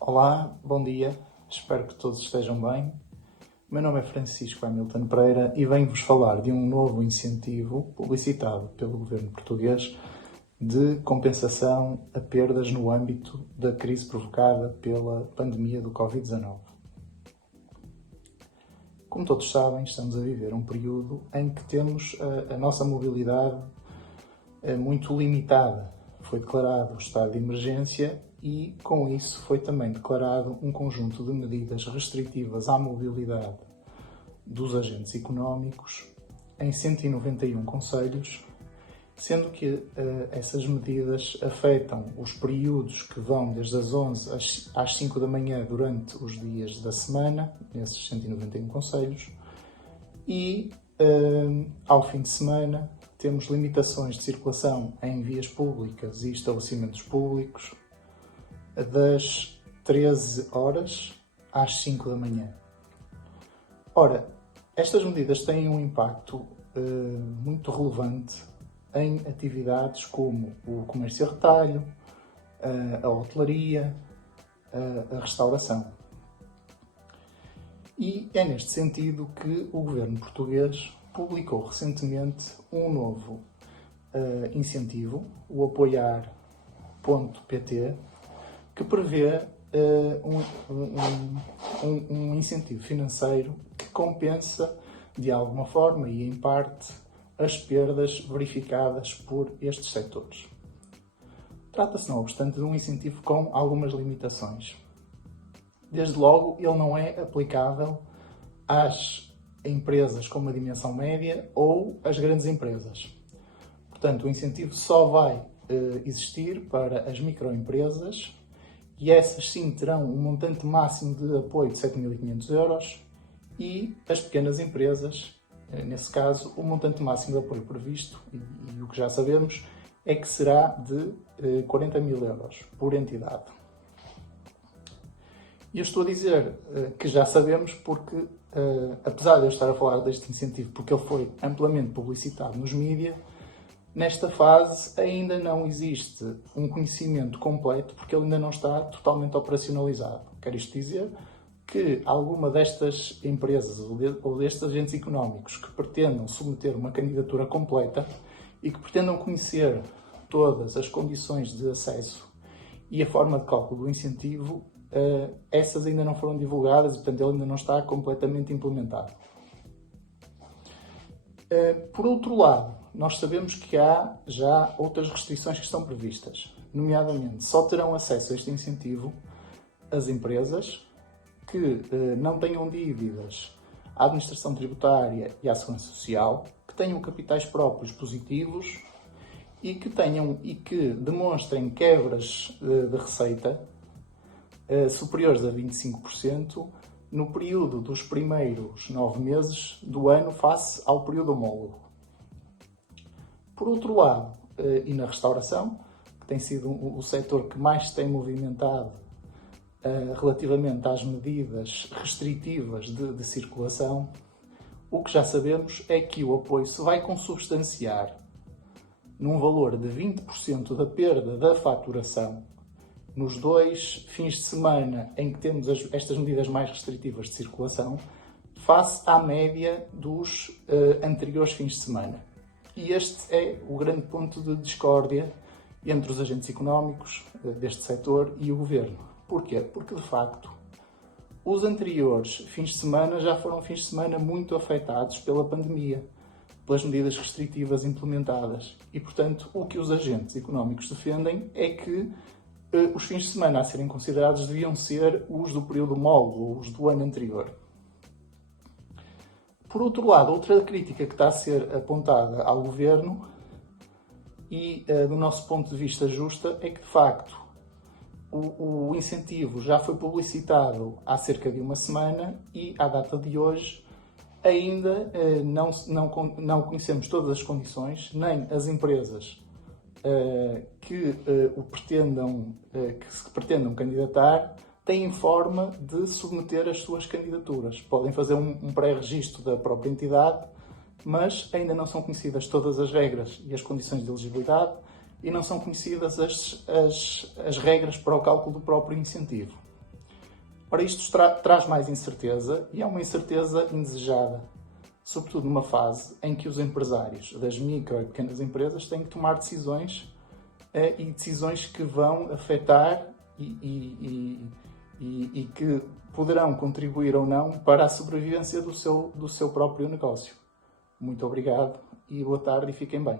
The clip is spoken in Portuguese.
Olá, bom dia, espero que todos estejam bem. O meu nome é Francisco Hamilton Pereira e venho-vos falar de um novo incentivo publicitado pelo governo português de compensação a perdas no âmbito da crise provocada pela pandemia do Covid-19. Como todos sabem, estamos a viver um período em que temos a nossa mobilidade muito limitada. Foi declarado o estado de emergência e, com isso, foi também declarado um conjunto de medidas restritivas à mobilidade dos agentes económicos em 191 concelhos, sendo que essas medidas afetam os períodos que vão desde as 11 às 5 da manhã durante os dias da semana, nesses 191 concelhos, e ao fim de semana temos limitações de circulação em vias públicas e estabelecimentos públicos das 13 horas às 5 da manhã. Ora, estas medidas têm um impacto muito relevante em atividades como o comércio a retalho, a hotelaria, a restauração. E é neste sentido que o governo português publicou recentemente um novo incentivo, o Apoiar.pt, que prevê um incentivo financeiro que compensa de alguma forma e em parte as perdas verificadas por estes setores. Trata-se, não obstante, de um incentivo com algumas limitações. Desde logo, ele não é aplicável às empresas com uma dimensão média ou às grandes empresas. Portanto, o incentivo só vai existir para as microempresas e essas sim terão um montante máximo de apoio de 7.500 euros e as pequenas empresas, nesse caso, o montante máximo de apoio previsto, e o que já sabemos, é que será de 40.000 euros por entidade. E eu estou a dizer que já sabemos porque, apesar de eu estar a falar deste incentivo porque ele foi amplamente publicitado nos mídias, nesta fase ainda não existe um conhecimento completo porque ele ainda não está totalmente operacionalizado. Quer isto dizer que alguma destas empresas ou destes agentes económicos que pretendam submeter uma candidatura completa e que pretendam conhecer todas as condições de acesso e a forma de cálculo do incentivo, essas ainda não foram divulgadas e, portanto, ele ainda não está completamente implementado. Por outro lado, nós sabemos que há já outras restrições que estão previstas, nomeadamente só terão acesso a este incentivo as empresas que não tenham dívidas à administração tributária e à segurança social, que tenham capitais próprios positivos e que demonstrem quebras de receita superiores a 25% no período dos primeiros 9 meses do ano face ao período homólogo. Por outro lado, e na restauração, que tem sido o setor que mais se tem movimentado relativamente às medidas restritivas de circulação, o que já sabemos é que o apoio se vai consubstanciar num valor de 20% da perda da faturação nos 2 fins de semana em que temos estas medidas mais restritivas de circulação, face à média dos anteriores fins de semana. E este é o grande ponto de discórdia entre os agentes económicos deste setor e o governo. Porquê? Porque, de facto, os anteriores fins de semana já foram fins de semana muito afetados pela pandemia, pelas medidas restritivas implementadas. E, portanto, o que os agentes económicos defendem é que os fins de semana a serem considerados deviam ser os do período homólogo, os do ano anterior. Por outro lado, outra crítica que está a ser apontada ao governo e, do nosso ponto de vista, justa, é que, de facto, o incentivo já foi publicitado há cerca de uma semana e, à data de hoje, ainda não conhecemos todas as condições, nem as empresas que se pretendam candidatar têm forma de submeter as suas candidaturas. Podem fazer um pré-registro da própria entidade, mas ainda não são conhecidas todas as regras e as condições de elegibilidade e não são conhecidas as regras para o cálculo do próprio incentivo. Ora, isto traz mais incerteza e é uma incerteza indesejada, sobretudo numa fase em que os empresários das micro e pequenas empresas têm que tomar decisões e decisões que vão afetar e que poderão contribuir ou não para a sobrevivência do seu próprio negócio. Muito obrigado e boa tarde e fiquem bem.